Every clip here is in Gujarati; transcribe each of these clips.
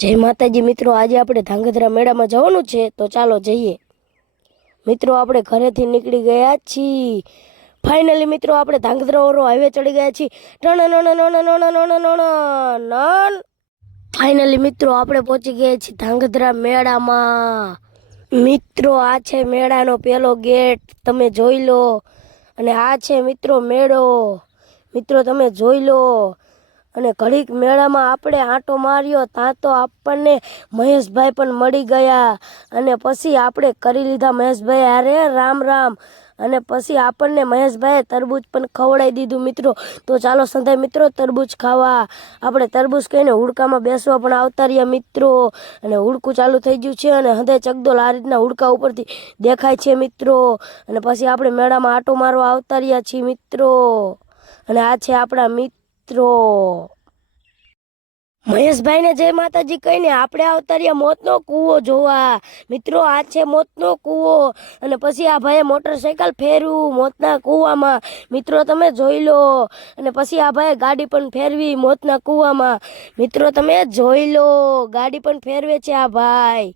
જય માતાજી મિત્રો, આજે આપણે ધાંગધ્રા મેળામાં જવાનું છે, તો ચાલો જઈએ। મિત્રો આપણે ઘરેથી નીકળી ગયા છીએ। ફાઇનલી મિત્રો આપણે ધાંગધ્રા ઓરો હાઈવે ચડી ગયા છીએ। ફાઇનલી મિત્રો આપણે પહોંચી ગયા છીએ ધાંગધ્રા મેળામાં। મિત્રો આ છે મેળાનો પહેલો ગેટ, તમે જોઈ લો। અને આ છે મિત્રો મેળો, મિત્રો તમે જોઈ લો। અને ઘડીક મેળામાં આપણે આંટો માર્યો, ત્યાં તો આપણને મહેશભાઈ પણ મળી ગયા। અને પછી આપણે કરી લીધા મહેશભાઈ અરે રામ રામ। અને પછી આપણને મહેશભાઈએ તરબૂચ પણ ખવડાવી દીધું મિત્રો। તો ચાલો સંધાય મિત્રો તરબૂચ ખાવા। આપણે તરબૂચ કહીને હુડકામાં બેસવા પણ આવતા રહ્યા મિત્રો। અને હુડકું ચાલુ થઈ ગયું છે, અને હંધે ચકદોલ આ રીતના હુડકા ઉપરથી દેખાય છે મિત્રો। અને પછી આપણે મેળામાં આંટો મારવા આવતા રહ્યા છીએ મિત્રો। અને આ છે આપણા મિત્રો। મહેશભાઈને જય માતાજી કહીને આપણે આવતા રહ્યા મોતનો કૂવો જોવા। મિત્રો આ છે મોતનો કૂવો। અને પછી આ ભાઈએ મોટરસાઇકલ ફેરવ્યું મોતના કૂવામાં, મિત્રો તમે જોઈ લો। અને પછી આ ભાઈએ ગાડી પણ ફેરવી મોતના કૂવામાં, મિત્રો તમે જોઈ લો। ગાડી પણ ફેરવે છે આ ભાઈ।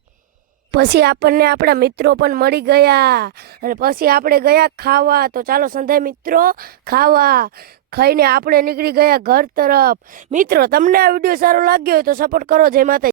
પછી આપણને આપણા મિત્રો પણ મળી ગયા। અને પછી આપણે ગયા ખાવા। તો ચાલો સંધાય મિત્રો ખાવા। ખાઈને આપણે નીકળી ગયા ઘર તરફ। મિત્રો તમને આ વિડીયો સારો લાગ્યો હોય તો સપોર્ટ કરો। જય માતા।